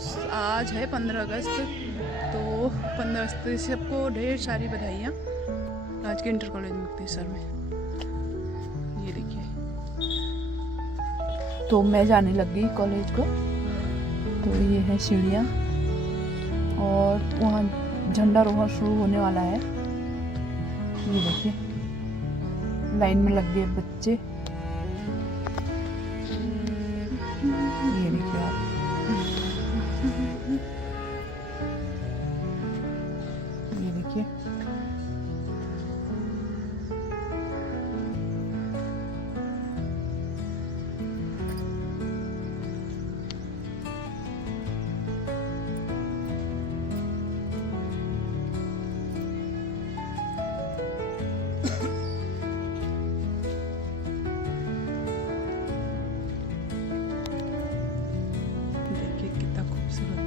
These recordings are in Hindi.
आज है 15 अगस्त। तो 15 अगस्त से सबको ढेर सारी बधाइयाँ राजकीय इंटर कॉलेज मुक्तेश्वर में। ये देखिए, तो मैं जाने लग गई कॉलेज को। तो ये है सीढ़ियाँ और वहाँ झंडारोहण शुरू होने वाला है। ये देखिए, लाइन में लग गए बच्चे। ये देखिए आप, ये देखिए,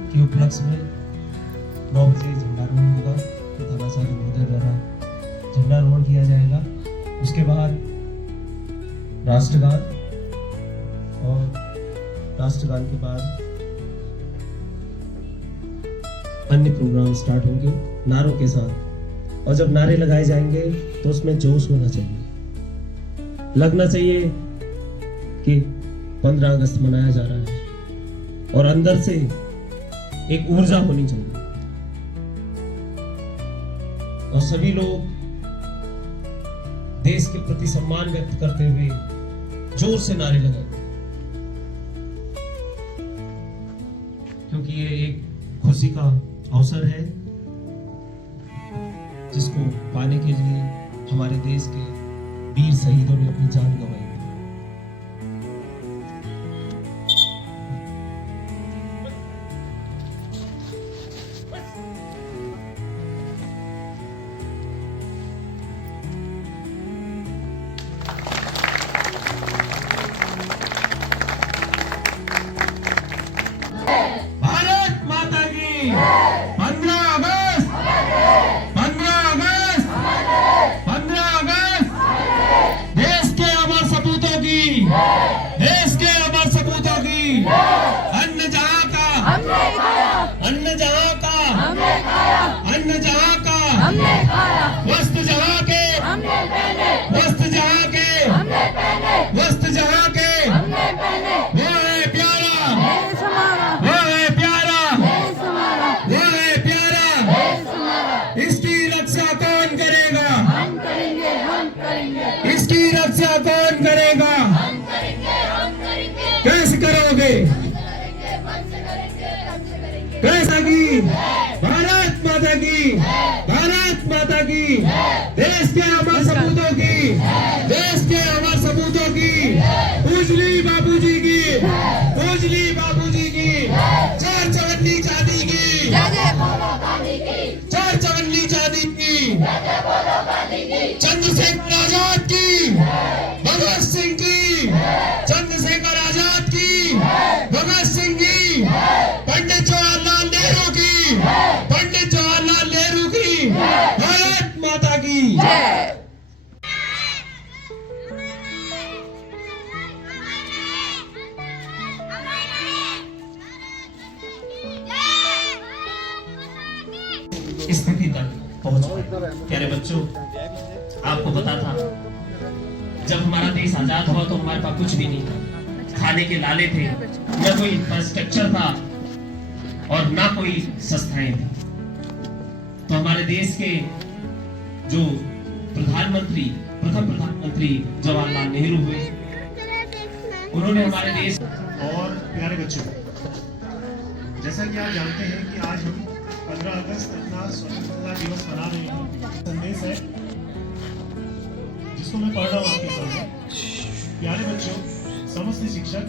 के उपलक्ष्य में 9 बजे झंडारोहण होगा। प्रधानाचार्य महोदय द्वारा झंडारोहण किया जाएगा। उसके बाद राष्ट्रगान और राष्ट्रगान के बाद अन्य प्रोग्राम स्टार्ट होंगे नारों के साथ। और जब नारे लगाए जाएंगे तो उसमें जोश होना चाहिए, लगना चाहिए कि 15 अगस्त मनाया जा रहा है और अंदर से एक ऊर्जा होनी चाहिए। और सभी लोग देश के प्रति सम्मान व्यक्त करते हुए जोर से नारे लगाएं, क्योंकि ये एक खुशी का अवसर है जिसको पाने के लिए हमारे देश के वीर शहीदों ने अपनी जान गंवाई। भारत माता की 15 अगस्त 15 अगस्त 15 अगस्त देश के अमर सपूतों की, देश के अमर सपूतों की। अन्न जहां का हमने खाया, अन्न जहां का हमने खाया, अन्न जहां का हमने खाया, वस्त्र जहां के हमने पहने, वस्त्र जहां के हमने पहने, वस्त्र जहां के हमने पहने। वो है प्यारा, वो है प्यारा, वो है प्यारा। इसकी रक्षा कौन करेगा? हम करेंगे, हम करेंगे। इसकी रक्षा कौन करेगा? हम करेंगे, हम करेंगे। कैसे करोगे? कैसा की? भारत माता की, भारत माता की, देश के अमर सपूतों की, देश के अमर सपूतों की, पूजली बाबूजी की, पूजली बाबूजी की, 4 चवन्नी चांदी की, 4 चवन्नी चांदी की, चंद्रशेखर आजाद की, भगत सिंह की, चंद्रशेखर आजाद की, भगत सिंह की, पंडित जवाहरलाल नेहरू की, पंडित जवाहरलाल नेहरू की, भारत माता की जय। स्थिति तक पहुंच गए। प्यारे बच्चों, आपको पता था जब हमारा देश आजाद हुआ तो हमारे पास कुछ भी नहीं था। खाने के लाले थे, न कोई इंफ्रास्ट्रक्चर था और ना कोई संस्थाएं थी। तो हमारे देश के जो प्रधानमंत्री, प्रथम प्रधानमंत्री जवाहरलाल नेहरू हुए, उन्होंने हमारे देश। और प्यारे बच्चों, जैसा कि आप जानते हैं कि आज हम 15 अगस्त अपना स्वतंत्रता दिवस मना रहे हैं। संदेश है जिसको मैं पढ़ रहा हूँ आपके सामने। प्यारे बच्चों, समस्त शिक्षक,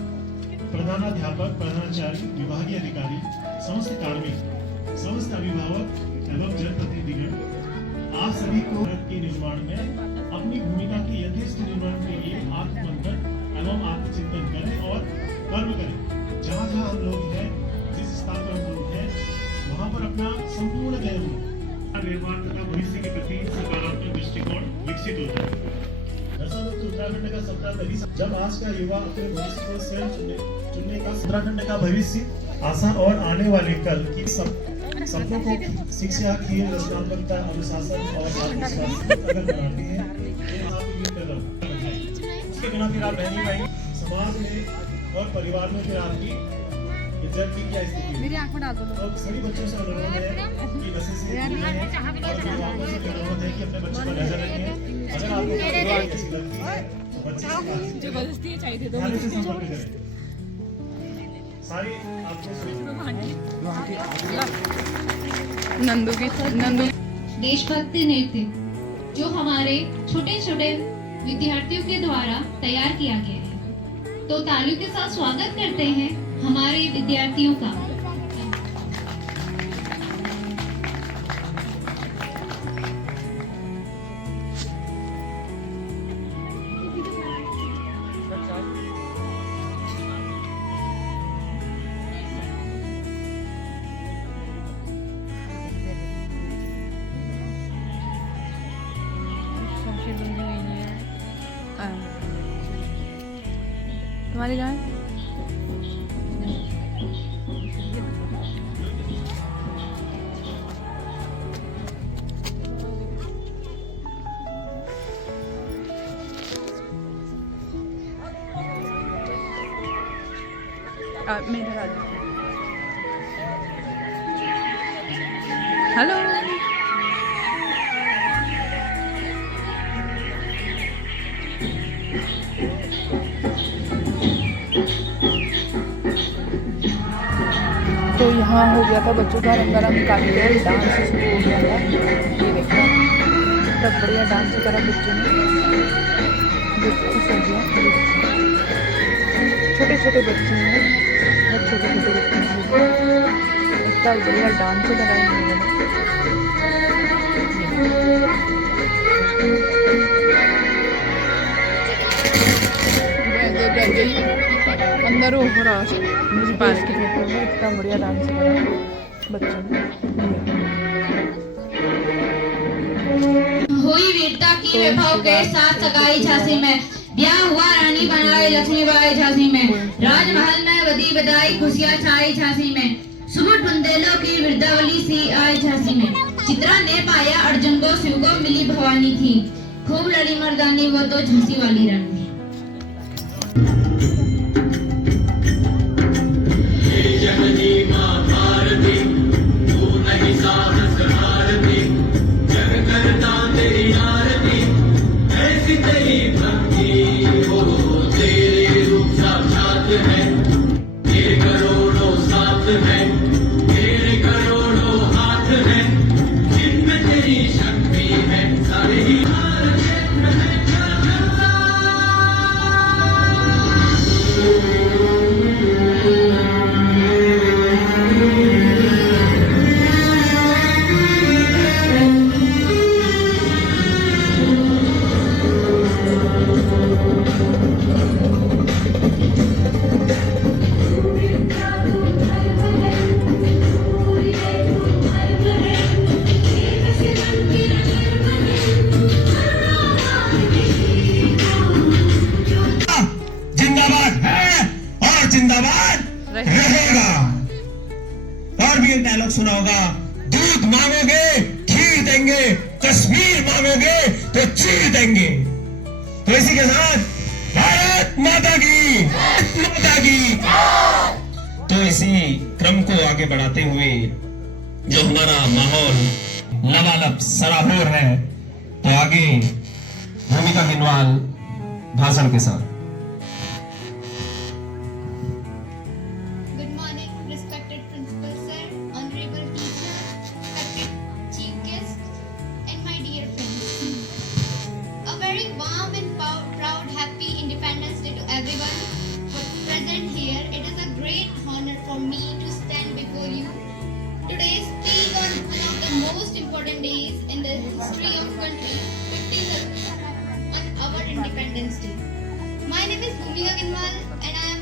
प्रधानाध्यापक, प्रधानाचार्य, विभागीय अधिकारी, समस्त कार्मिक, समस्त अभिभावक एवं जनप्रतिनिधिगण, आप सभी को भारत के निर्माण में अपनी भूमिका के यथेष्ट निर्माण के लिए आत्ममंथन एवं आत्मचिंतन करें और कर्म करें। जहाँ जहाँ हम लोग हैं, जिस स्थान पर हम लोग हैं, वहाँ पर अपना संपूर्ण ज्ञान निर्माण तथा भविष्य के प्रति सकारात्मक दृष्टिकोण विकसित होता है। उत्तराखंड का सपना तभी जब आज का युवा अपने भविष्य को स्वयं चुनने का उत्तराखंड का भविष्य आशा और आने वाले कल की सपनों को शिक्षा, खेल, रचनात्मकता, अनुशासन और आत्मविश्वास अगर बनाते हैं तो आप ये कदम उठाएं। उसके बिना फिर आप रह नहीं पाएंगे समाज में और परिवार में। फिर आपकी इज्जत की क्या स्थिति है? और सभी बच्चों से अनुरोध है कि नशे से दूर रहें और अभिभावकों से अनुरोध है कि अपने बच्चों पर नजर रखें। अगर आपको परिवार ऐसी लगती है तो बच्चे से बात कीजिए, ध्यान से संपर्क करें। सारी आपको नंदू देशभक्ति नृत्य जो हमारे छोटे छोटे विद्यार्थियों के द्वारा तैयार किया गया है, तो तालियों के साथ स्वागत करते हैं हमारे विद्यार्थियों का। तुम्हारी गाय मैं इधर आ जाऊँ। हेलो तो यहाँ हो गया था बच्चों का रंगारंग कार्यक्रम, डांस शुरू हो गया था। ये देखो तब बढ़िया डांस करा बच्चों ने, खुश हो गया। छोटे छोटे बच्चे हैं, बहुत छोटे छोटे बच्चे हैं, इतना बढ़िया डांस करा इन्होंने। अंदर हो रहा मुझे पास के फोटो में इतना बढ़िया डांस करा बच्चों ने। हुई वीरता की वैभव के साथ सगाई झांसी में, ब्याह हुआ रानी बनाई लक्ष्मीबाई झांसी में, राजमहल में बदी बधाई खुशियां छाई झांसी में, सुमुट बुंदेलों की वृद्धावली सी आई झांसी में, चित्रा ने पाया अर्जुन को, शिव को मिली भवानी थी, खूब लड़ी मर्दानी वो तो झांसी वाली रानी। जननी मां भारती तू नहीं साहस हारती, जग करता तेरी आरती, ऐसी तेरी भक्ति हो तेरे रूप साक्षात है, तेरे करोड़ों साथ है, तेरे करोड़ों हाथ है, जिनमें तेरी शक्ति है, सारे ही क्षेत्र है रहेगा। और भी एक डायलॉग सुना होगा, दूध मांगोगे खीर देंगे, कश्मीर मांगोगे तो चीर देंगे। तो इसी के साथ भारत माता की, माता की। तो इसी क्रम को आगे बढ़ाते हुए जो हमारा माहौल लबालब सराबोर है, तो आगे भूमिका गिनवाल भाषण के साथ। Independence Day. My name is Bhumika Ginwal and I am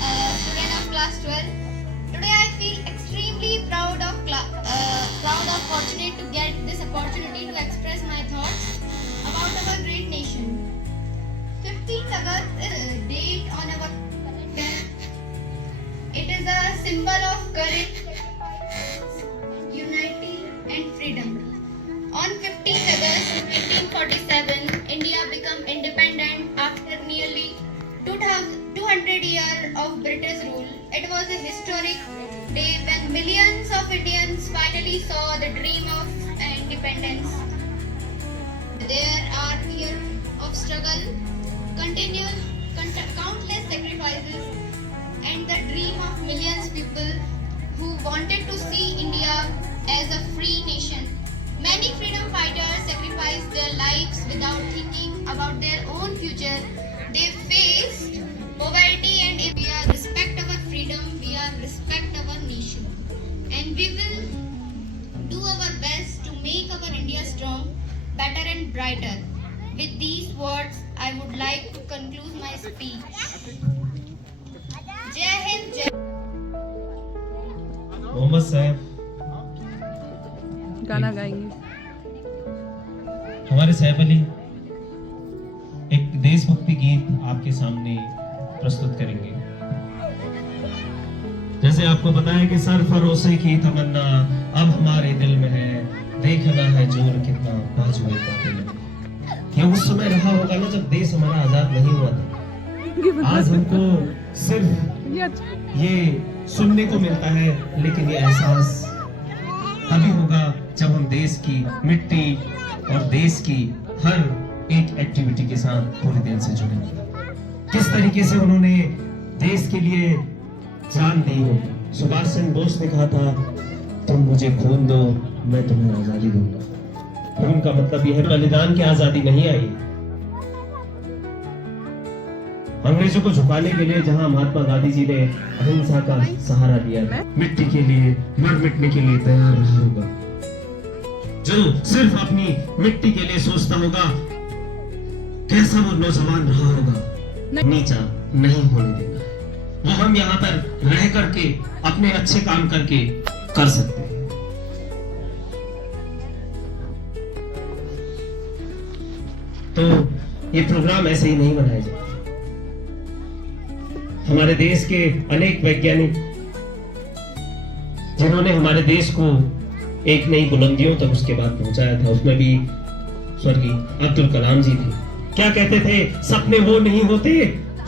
a student of class 12. Today I feel extremely proud of fortunate to get this opportunity to express my thoughts about our great nation. 15th August is a date on our calendar. It is a symbol of courage, unity and freedom. On 15th August 1947, India became independent after nearly 200 years of British rule. It was a historic day when millions of Indians finally saw the dream of independence. There are years of struggle, countless sacrifices, and the dream of millions of people who wanted to see India as a free nation. Many freedom fighters sacrificed their lives without thinking about their own future. They faced poverty, and if we are respect our freedom, we are respect our nation. And we will do our best to make our India strong, better and brighter. With these words, I would like to conclude my speech. Jai Hind, Jai Mohammad साहब गाना गाएंगे। हमारे सैफ अली एक देशभक्ति गीत आपके सामने प्रस्तुत करेंगे। जैसे आपको पता है कि सरफरोशी की तमन्ना अब हमारे दिल में है, देखना है जोर कितना बाजुए कातिल है। ये उस समय रहा होगा ना जब देश हमारा आजाद नहीं हुआ था। आज हमको सिर्फ ये सुनने को मिलता है, लेकिन ये एहसास तभी होगा जब हम देश की मिट्टी और देश की हर एक एक्टिविटी के साथ पूरे दिल से जुड़ेंगे। किस तरीके से उन्होंने देश के लिए जान दी हो। सुभाष चंद्र बोस ने कहा था, तुम मुझे खून दो, मैं तुम्हें आजादी दूंगा। खून का मतलब यह है बलिदान की आजादी नहीं आई। अंग्रेजों को झुकाने के लिए जहां महात्मा गांधी जी ने अहिंसा का सहारा लिया, मिट्टी के लिए मर मिटने के लिए तैयार रहा होगा, जो सिर्फ अपनी मिट्टी के लिए सोचता होगा, कैसा वो नौजवान रहा होगा, नीचा नहीं होने देगा। वो हम यहाँ पर रह करके अपने अच्छे काम करके कर सकते हैं। तो ये प्रोग्राम ऐसे ही नहीं बनाए जाते। हमारे देश के अनेक वैज्ञानिक जिन्होंने हमारे देश को एक नई बुलंदियों तक उसके बाद पहुंचाया था, उसमें भी स्वर्गीय अब्दुल कलाम जी थे। क्या कहते थे? सपने वो नहीं होते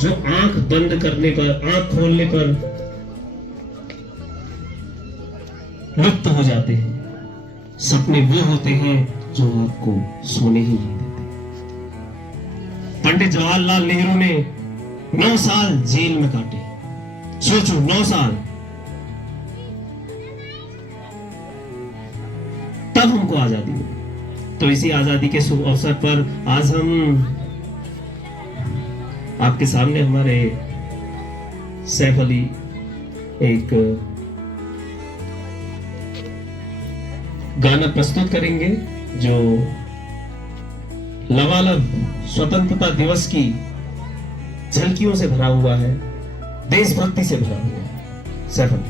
जो आंख बंद करने पर, आंख खोलने पर लुप्त हो जाते हैं। सपने वो होते हैं जो आपको सोने ही नहीं देते। पंडित जवाहरलाल नेहरू ने 9 साल जेल में काटे। सोचो, 9 साल। तब हमको आजादी मिली। तो इसी आजादी के शुभ अवसर पर आज हम आपके सामने हमारे सैफ अली एक गाना प्रस्तुत करेंगे जो लबालब स्वतंत्रता दिवस की झलकियों से भरा हुआ है, देशभक्ति से भरा हुआ है। सैफ अली।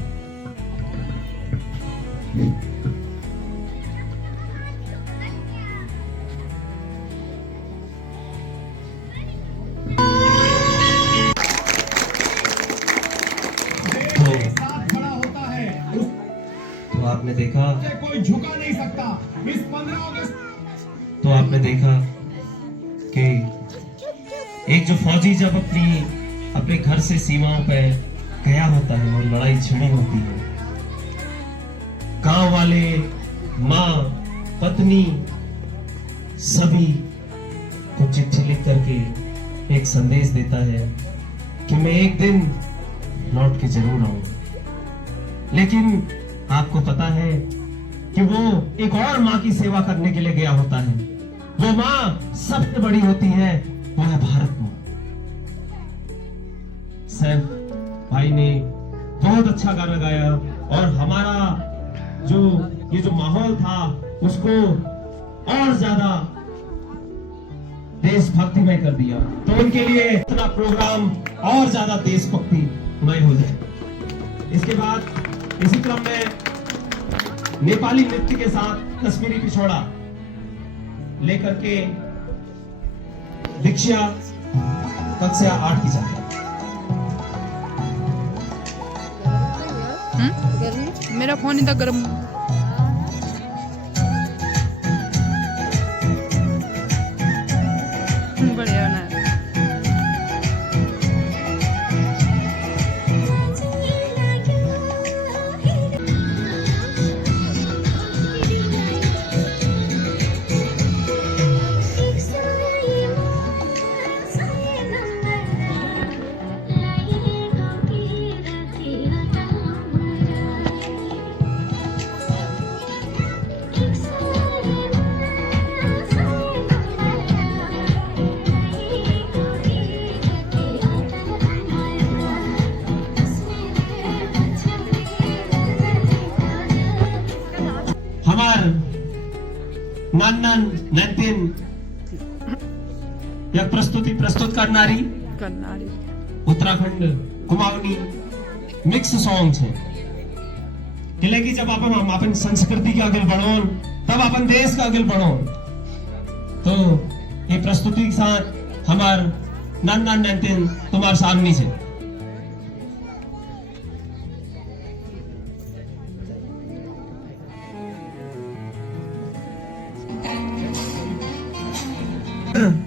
तो आपने देखा, कोई झुका नहीं सकता। इस 15 अगस्त तो आपने देखा कि एक जो फौजी जब अपने घर से सीमाओं पे गया होता है और लड़ाई छिड़ी होती है, गांव वाले, माँ, पत्नी सभी को चिट्ठी लिख करके एक संदेश देता है कि मैं एक दिन लौट के जरूर आऊंगा। लेकिन आपको पता है कि वो एक और माँ की सेवा करने के लिए गया होता है। वो माँ सबसे बड़ी होती है, वो है भारत माँ। सैफ भाई ने बहुत अच्छा गाना गाया और हमारा ये जो माहौल था उसको और ज्यादा देशभक्तिमय कर दिया। तो उनके लिए इतना प्रोग्राम और ज्यादा देशभक्तिमय हो जाए। इसके बाद इसी क्रम में नेपाली नृत्य के साथ कश्मीरी पिछोड़ा लेकर के दीक्षा कक्षा 8 की छात्रा। मेरा फोन इतना गर्म बढ़िया ना हमार नानन नैतिन या प्रस्तुत करणारी उत्तराखंड कुमाऊनी मिक्स सॉन्ग्स हैं केले की जब हम अपन संस्कृति के आगे बढ़ोन तब अपन देश का आगे बढ़ोन तो ये प्रस्तुति के साथ हमार नानन नैतिन तुम्हारे सामने से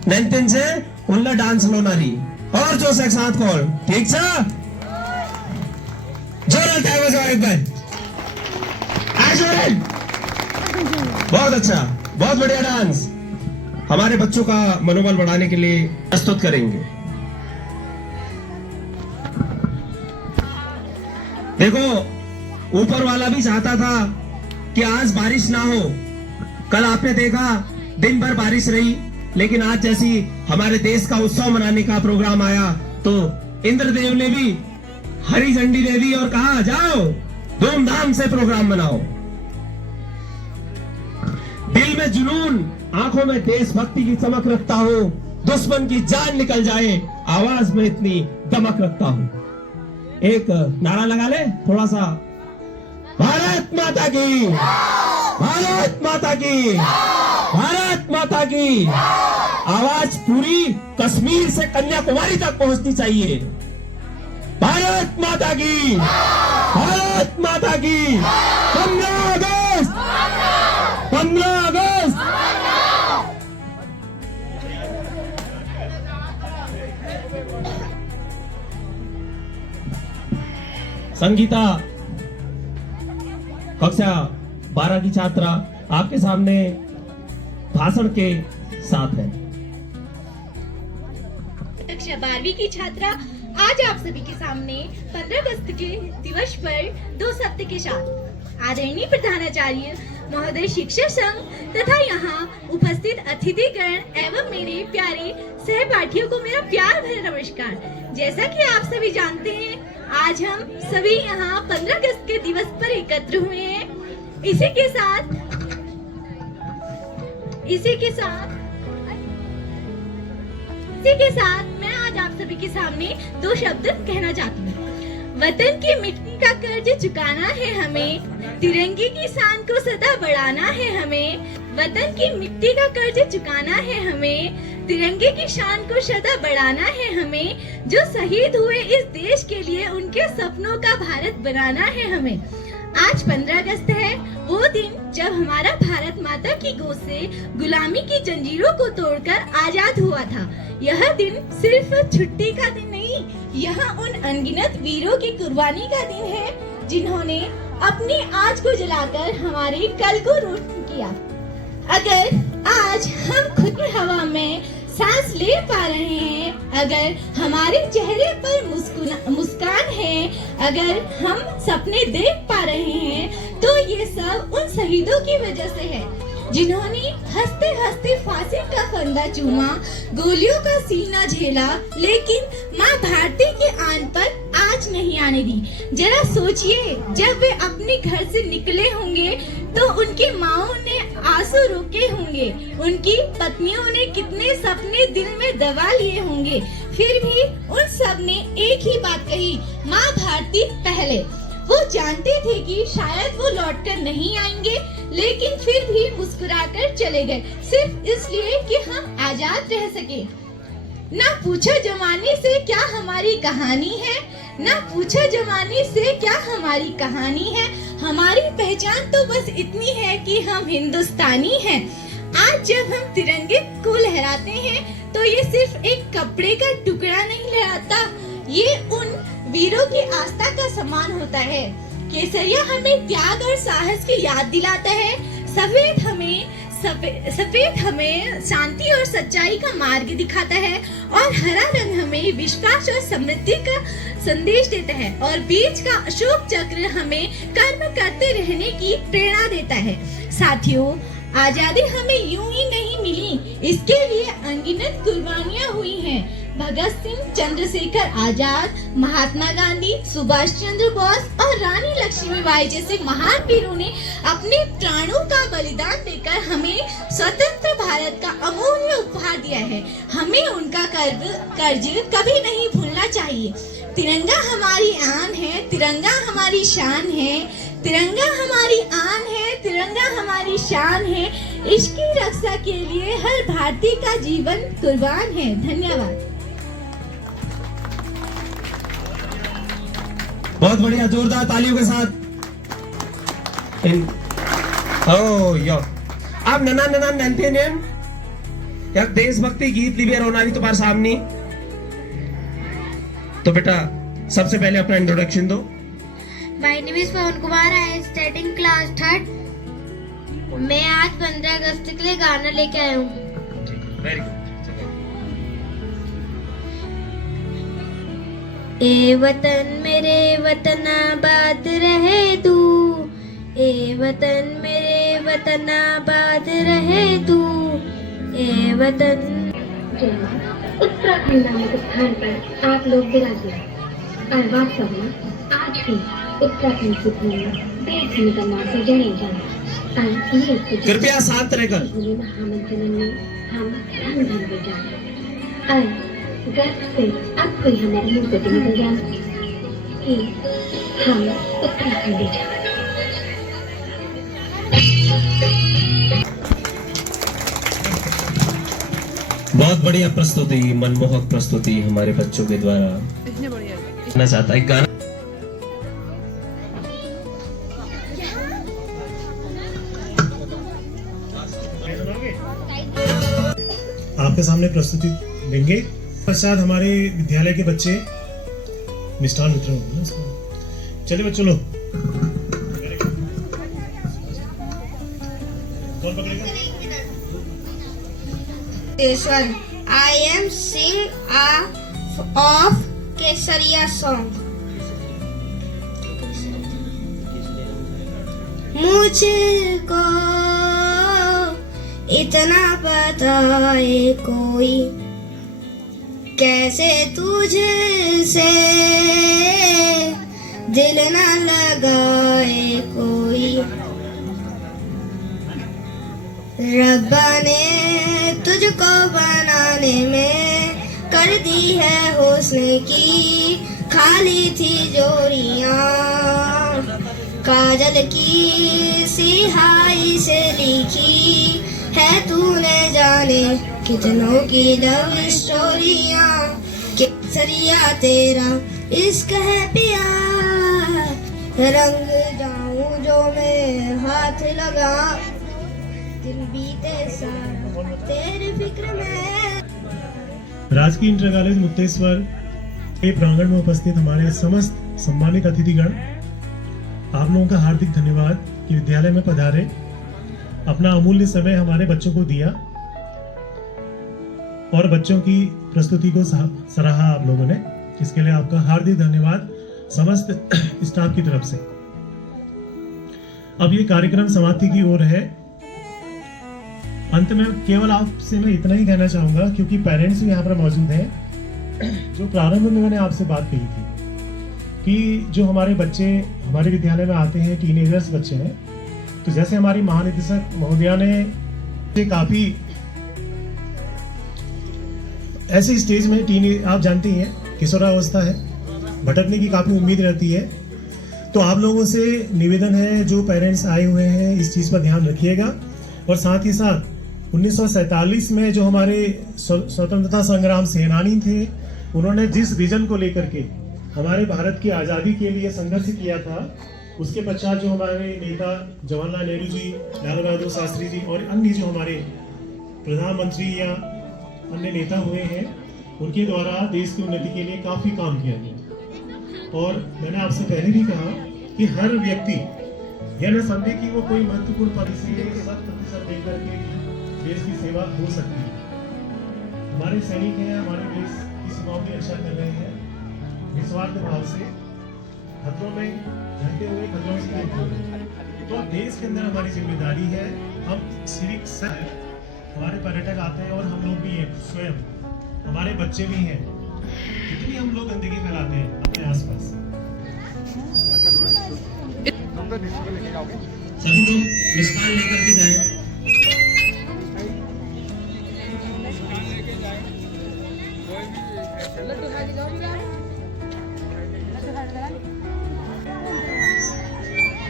नैतिन से उनला डांस लोनारी और जो से साथ कॉल ठीक सा जोरल टाइम से एक बार जोरल बहुत अच्छा बहुत बढ़िया डांस हमारे बच्चों का मनोबल बढ़ाने के लिए प्रस्तुत करेंगे। देखो ऊपर वाला भी चाहता था कि आज बारिश ना हो। कल आपने देखा दिन भर बारिश रही, लेकिन आज जैसी हमारे देश का उत्सव मनाने का प्रोग्राम आया तो इंद्रदेव ने भी हरी झंडी दे दी और कहा जाओ धूमधाम से प्रोग्राम मनाओ। दिल में जुनून, आंखों में देशभक्ति की चमक रखता हूँ, दुश्मन की जान निकल जाए आवाज में इतनी दमक रखता हूँ। एक नारा लगा ले थोड़ा सा, भारत माता की, भारत माता की, भारत माता की। आवाज पूरी कश्मीर से कन्याकुमारी तक पहुंचनी चाहिए। भारत माता की, भारत माता की। 15 अगस्त, 15 अगस्त। संगीता कक्षा 12 की छात्रा आपके सामने भाषण के साथ है। कक्षा 12वीं की छात्रा आज आप सभी के सामने 15 अगस्त के दिवस पर 2 शब्द के साथ आदरणीय प्रधानाचार्य महोदय शिक्षक संघ तथा यहाँ उपस्थित अतिथिगण एवं मेरे प्यारे सहपाठियों को मेरा प्यार भरा नमस्कार। जैसा कि आप सभी जानते हैं, आज हम सभी यहाँ 15 अगस्त के दिवस पर एकत्र हुए हैं। इसी के साथ मैं आज आप सभी के सामने 2 शब्द कहना चाहती हूँ। वतन की मिट्टी का कर्ज चुकाना है हमें, तिरंगे की शान को सदा बढ़ाना है हमें। वतन की मिट्टी का कर्ज चुकाना है हमें, तिरंगे की शान को सदा बढ़ाना है हमें। जो शहीद हुए इस देश के लिए, उनके सपनों का भारत बनाना है हमें। आज 15 अगस्त है, वो दिन जब हमारा भारत माता की गोद से गुलामी की जंजीरों को तोड़कर आजाद हुआ था। यह दिन सिर्फ छुट्टी का दिन नहीं, यह उन अनगिनत वीरों की कुर्बानी का दिन है जिन्होंने अपनी आज को जलाकर हमारे कल को रोशन किया। अगर आज हम खुली हवा में सांस ले पा रहे हैं, अगर हमारे चेहरे पर मुस्कान है, अगर हम सपने देख पा रहे हैं, तो ये सब उन शहीदों की वजह से है जिन्होंने हंसते हंसते फांसी का फंदा चूमा, गोलियों का सीना झेला, लेकिन माँ भारती की आन पर आज नहीं आने दी। जरा सोचिए, जब वे अपने घर से निकले होंगे तो उनकी माँओं ने आंसू रोके होंगे, उनकी पत्नियों ने कितने सपने दिल में दबा लिए होंगे, फिर भी उन सब ने एक ही बात कही, माँ भारती पहले। वो जानते थे कि शायद वो लौटकर नहीं आएंगे, लेकिन फिर भी मुस्कुराकर चले गए, सिर्फ इसलिए कि हम आजाद रह सके। ना पूछो जमाने से क्या हमारी कहानी है, ना पूछो जमाने से क्या हमारी कहानी है। हमारी पहचान तो बस इतनी है कि हम हिंदुस्तानी हैं। आज जब हम तिरंगे को लहराते हैं तो ये सिर्फ एक कपड़े का टुकड़ा नहीं लहराता, ये उन वीरों की आस्था का सम्मान होता है। केसरिया हमें त्याग और साहस की याद दिलाता है। सफेद हमें शांति और सच्चाई का मार्ग दिखाता है और हरा रंग हमें विश्वास और समृद्धि का संदेश देता है और बीच का अशोक चक्र हमें कर्म करते रहने की प्रेरणा देता है। साथियों, आजादी हमें यूं ही नहीं मिली, इसके लिए अनगिनत कुर्बानियां हुई हैं। भगत सिंह, चंद्रशेखर आजाद, महात्मा गांधी, सुभाष चंद्र बोस और रानी लक्ष्मीबाई जैसे महान वीरों ने अपने प्राणों का बलिदान देकर हमें स्वतंत्र भारत का अमूल्य उपहार दिया है। हमें उनका कर्ज कभी नहीं भूलना चाहिए। तिरंगा हमारी आन है, तिरंगा हमारी शान है, तिरंगा हमारी आन है, तिरंगा हमारी शान है। इसकी रक्षा के लिए हर भारतीय का जीवन कुर्बान है। धन्यवाद। बहुत बढ़िया, जोरदार तालियों के साथ। अब नना नंते ने यार देशभक्ति गीत लिबिया रोनाली तुम्हारे सामने। तो बेटा सबसे पहले अपना इंट्रोडक्शन दो। My name is Pawan Kumar, I am studying class 3rd। मैं आज 15 अगस्त के लिए गाना लेके आया हूँ। Very good. ए वतन मेरे वतन आबाद रहे तू, ए वतन मेरे वतन आबाद रहे तू, ए वतन। उत्तराखंड नामक स्थान पर आप लोग विराजे और वास्तव में आज भी उत्तराखंड की भूमि देश निगमा से जने जाए। कृपया शांत रहकर। महामंथन में हम धन धन दे जाए और गर्व से अब कोई हमारे मुंह से निकल जाए कि हम उत्तराखंडी जाए। बहुत बढ़िया प्रस्तुति, मनमोहक प्रस्तुति हमारे बच्चों के द्वारा। मैं चाहता एक गाना। आपके सामने प्रस्तुति देंगे। पश्चात हमारे विद्यालय के बच्चे मिष्ठान वितरण होगा ना उसका। चलिए बच्चों लोग, कौन पकड़ेगा? I am sing of Kesariya song। मुझको इतना पता है कोई, कैसे तुझसे दिल न लगाए कोई। रब्बा ने तुझको बनाने में कर दी है हुस्न की खाली थी जोड़ियां, काजल की सिहाई से लिखी है तूने जाने कितनों की लव स्टोरियां। केसरिया तेरा इश्क है पिया, रंग जाऊं जो मैं हाथ लगा, दिल बीते सारा तेरे फिक्र में। राजकीय इंटर कॉलेज मुक्तेश्वर के प्रांगण में उपस्थित हमारे समस्त सम्मानित अतिथिगण, आप लोगों का हार्दिक धन्यवाद कि विद्यालय में पधारे, अपना अमूल्य समय हमारे बच्चों को दिया और बच्चों की प्रस्तुति को सराहा आप लोगों ने। इसके लिए आपका हार्दिक धन्यवाद समस्त स्टाफ की तरफ से। अब ये कार्यक्रम समाप्ति की ओर है। अंत में केवल आपसे मैं इतना ही कहना चाहूंगा, क्योंकि पेरेंट्स भी यहाँ पर मौजूद हैं, जो प्रारंभ में मैंने आपसे बात कही थी कि जो हमारे बच्चे हमारे विद्यालय में आते हैं, टीनेजर्स बच्चे हैं, तो जैसे हमारी महानिदेशक महोदया ने काफी ऐसे स्टेज में आप जानते ही हैं किशोरावस्था है, भटकने की काफी उम्मीद रहती है। तो आप लोगों से निवेदन है, जो पेरेंट्स आए हुए हैं इस चीज पर ध्यान रखिएगा। और साथ ही साथ 1947 में जो हमारे स्वतंत्रता संग्राम सेनानी थे, उन्होंने जिस विजन को लेकर के हमारे भारत की आज़ादी के लिए संघर्ष किया था। उसके पश्चात जो हमारे नेता जवाहरलाल नेहरू जी, लाल बहादुर शास्त्री जी और अन्य जो हमारे प्रधानमंत्री या अन्य नेता हुए हैं, उनके द्वारा देश की उन्नति के लिए काफ़ी काम किया गया। और मैंने आपसे पहले भी कहा कि हर व्यक्ति यह न समझे कि वो कोई महत्वपूर्ण पद से 100% देकर के देश की सेवा हो सकती है। हमारे सैनिक हैं, हमारे देश की सीमाओं की रक्षा कर रहे हैं निस्वार्थ भाव से, खतरों में रहते हुए खतरों से दूर हुए। तो देश के अंदर हमारी जिम्मेदारी है, हम सिविक सर, हमारे पर्यटक आते हैं और हम लोग भी हैं स्वयं, हमारे बच्चे भी हैं, कितनी हम लोग गंदगी फैलाते हैं अपने आसपास। सभी लोग मिष्ठान लेकर के जाएं।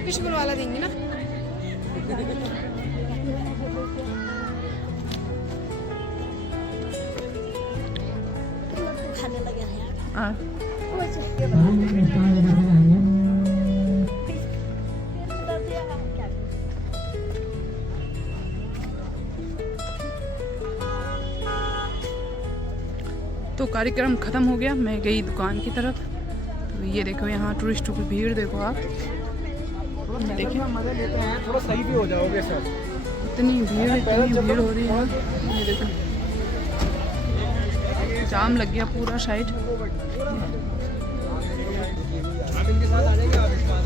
किशकुल वाला देंगे ना। हाँ। तो कार्यक्रम ख़त्म हो गया, मैं गई दुकान की तरफ। तो ये देखो यहाँ टूरिस्टों की भीड़ देखो आप, देखिए मजे लेते हैं, थोड़ा सही भी हो जाओगे सर। इतनी भीड़ हो रही है। ये देखो जाम लग गया पूरा साइड। आप इनके साथ आ जाएंगे, आप इस बात